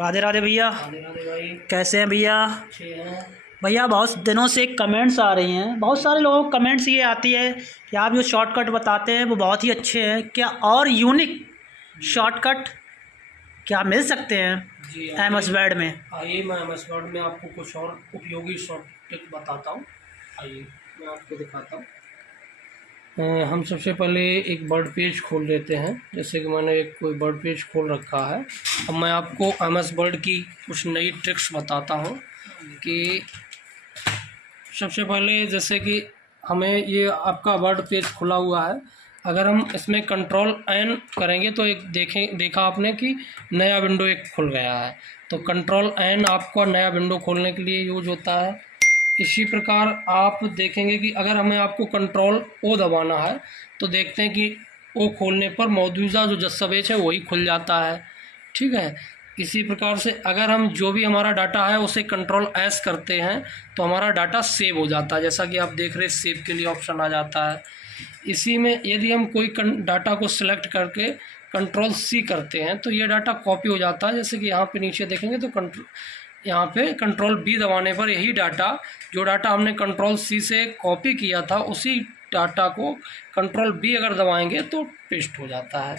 राधे राधे भैया। राधे राधे भाई। कैसे हैं भैया? अच्छे हैं। भैया बहुत दिनों से कमेंट्स आ रही हैं, बहुत सारे लोगों को कमेंट्स ये आती है कि आप जो शॉर्टकट बताते हैं वो बहुत ही अच्छे हैं, क्या और यूनिक शॉर्टकट क्या मिल सकते हैं जी एम एस वर्ड में? आइए, मैं एम एस वर्ड में आपको कुछ और उपयोगी शॉर्टकट बताता हूँ। आइए मैं आपको दिखाता हूँ। हम सबसे पहले एक वर्ड पेज खोल लेते हैं। जैसे कि मैंने एक कोई वर्ड पेज खोल रखा है। अब मैं आपको एम एस वर्ड की कुछ नई ट्रिक्स बताता हूँ कि सबसे पहले जैसे कि हमें ये आपका वर्ड पेज खुला हुआ है, अगर हम इसमें कंट्रोल एन करेंगे तो एक देखा आपने कि नया विंडो एक खुल गया है। तो कंट्रोल एन आपको नया विंडो खोलने के लिए यूज होता है। इसी प्रकार आप देखेंगे कि अगर हमें आपको कंट्रोल ओ दबाना है तो देखते हैं कि ओ खोलने पर मौजूदा जो दस्तावेज है वही खुल जाता है। ठीक है। इसी प्रकार से अगर हम जो भी हमारा डाटा है उसे कंट्रोल एस करते हैं तो हमारा डाटा सेव हो जाता है। जैसा कि आप देख रहे हैं, सेव के लिए ऑप्शन आ जाता है। इसी में यदि हम कोई डाटा को सिलेक्ट करके कंट्रोल सी करते हैं तो ये डाटा कॉपी हो जाता है। जैसे कि यहाँ पे नीचे देखेंगे तो यहाँ पे कंट्रोल बी दबाने पर यही डाटा, जो डाटा हमने कंट्रोल सी से कॉपी किया था, उसी डाटा को कंट्रोल बी अगर दबाएंगे तो पेस्ट हो जाता है।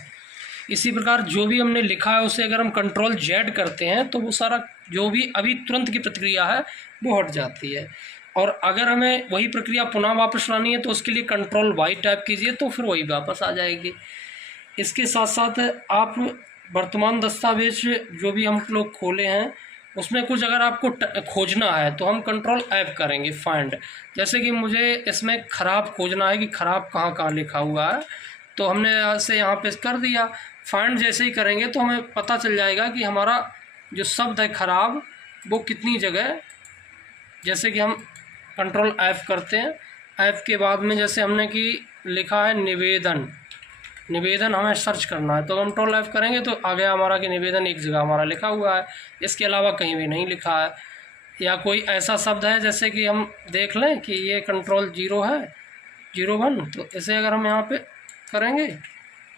इसी प्रकार जो भी हमने लिखा है उसे अगर हम कंट्रोल जेड करते हैं तो वो सारा जो भी अभी तुरंत की प्रतिक्रिया है वो हट जाती है। और अगर हमें वही प्रक्रिया पुनः वापस लानी है तो उसके लिए कंट्रोल वाई टाइप कीजिए तो फिर वही वापस आ जाएगी। इसके साथ साथ आप वर्तमान दस्तावेज जो भी हम लोग खोले हैं उसमें कुछ अगर आपको खोजना है तो हम कंट्रोल ऐप करेंगे फाइंड। जैसे कि मुझे इसमें ख़राब खोजना है कि ख़राब कहाँ कहाँ लिखा हुआ है, तो हमने ऐसे यहाँ पे कर दिया। फाइंड जैसे ही करेंगे तो हमें पता चल जाएगा कि हमारा जो शब्द है ख़राब वो कितनी जगह। जैसे कि हम कंट्रोल ऐप करते हैं, ऐप के बाद में जैसे हमने कि लिखा है निवेदन, निवेदन हमें सर्च करना है तो कंट्रोल ऐप करेंगे तो आ गया हमारा कि निवेदन एक जगह हमारा लिखा हुआ है, इसके अलावा कहीं भी नहीं लिखा है। या कोई ऐसा शब्द है जैसे कि हम देख लें कि ये कंट्रोल 0 है 01, तो इसे अगर हम यहाँ पे करेंगे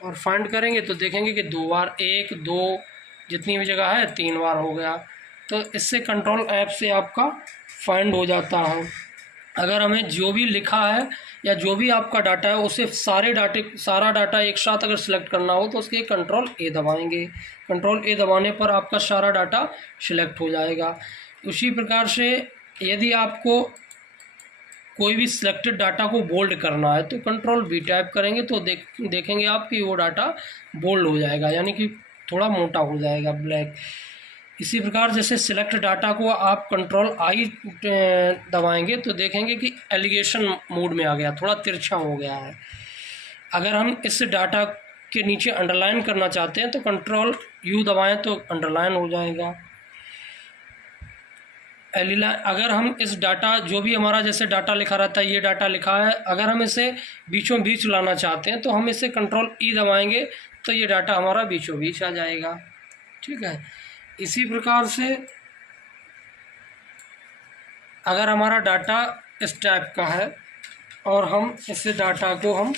और फाइंड करेंगे तो देखेंगे कि 2 बार 1 2 जितनी भी जगह है 3 बार हो गया। तो इससे कंट्रोल ऐप से आपका फाइंड हो जाता है। अगर हमें जो भी लिखा है या जो भी आपका डाटा है उसे सारा डाटा एक साथ अगर सिलेक्ट करना हो तो उसके कंट्रोल ए दबाएंगे। कंट्रोल ए दबाने पर आपका सारा डाटा सिलेक्ट हो जाएगा। उसी प्रकार से यदि आपको कोई भी सिलेक्टेड डाटा को बोल्ड करना है तो कंट्रोल बी टाइप करेंगे तो देखेंगे आप कि वो डाटा बोल्ड हो जाएगा, यानी कि थोड़ा मोटा हो जाएगा, ब्लैक। इसी प्रकार जैसे सिलेक्ट डाटा को आप कंट्रोल आई दबाएंगे तो देखेंगे कि एलिगेशन मोड में आ गया, थोड़ा तिरछा हो गया है। अगर हम इस डाटा के नीचे अंडरलाइन करना चाहते हैं तो कंट्रोल यू दबाएं तो अंडरलाइन हो जाएगा। अगर हम इस डाटा जो भी हमारा जैसे डाटा लिखा रहता है, ये डाटा लिखा है, अगर हम इसे बीचों बीच लाना चाहते हैं तो हम इसे कंट्रोल ई दबाएंगे तो ये डाटा हमारा बीचों बीच आ जाएगा। ठीक है। इसी प्रकार से अगर हमारा डाटा इस टाइप का है और हम इस डाटा को हम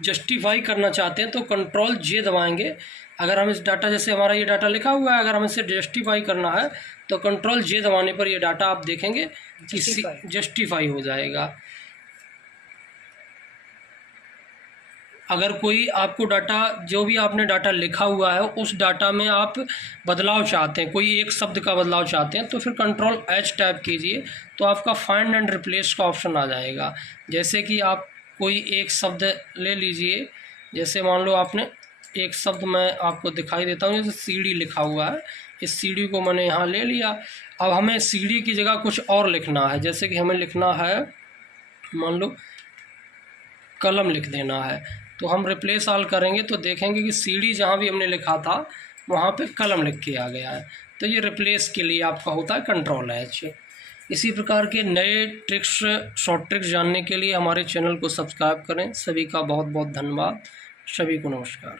जस्टिफाई करना चाहते हैं तो कंट्रोल जे दबाएंगे। अगर हम इस डाटा जैसे हमारा ये डाटा लिखा हुआ है, अगर हम इसे जस्टिफाई करना है तो कंट्रोल जे दबाने पर ये डाटा आप देखेंगे जस्टिफाई हो जाएगा। अगर कोई आपको डाटा जो भी आपने डाटा लिखा हुआ है उस डाटा में आप बदलाव चाहते हैं, कोई एक शब्द का बदलाव चाहते हैं तो फिर कंट्रोल एच टाइप कीजिए तो आपका फाइंड एंड रिप्लेस का ऑप्शन आ जाएगा। जैसे कि आप कोई एक शब्द ले लीजिए, जैसे मान लो आपने एक शब्द मैं आपको दिखाई देता हूँ, जैसे सीढ़ी लिखा हुआ है, इस सीढ़ी को मैंने यहाँ ले लिया। अब हमें सीढ़ी की जगह कुछ और लिखना है, जैसे कि हमें लिखना है मान लो कलम लिख देना है, तो हम रिप्लेस ऑल करेंगे तो देखेंगे कि सीढ़ी जहाँ भी हमने लिखा था वहाँ पे कलम लिख के आ गया है। तो ये रिप्लेस के लिए आपका होता है कंट्रोल एच। इसी प्रकार के नए ट्रिक्स, शॉर्ट ट्रिक्स जानने के लिए हमारे चैनल को सब्सक्राइब करें। सभी का बहुत बहुत धन्यवाद। सभी को नमस्कार।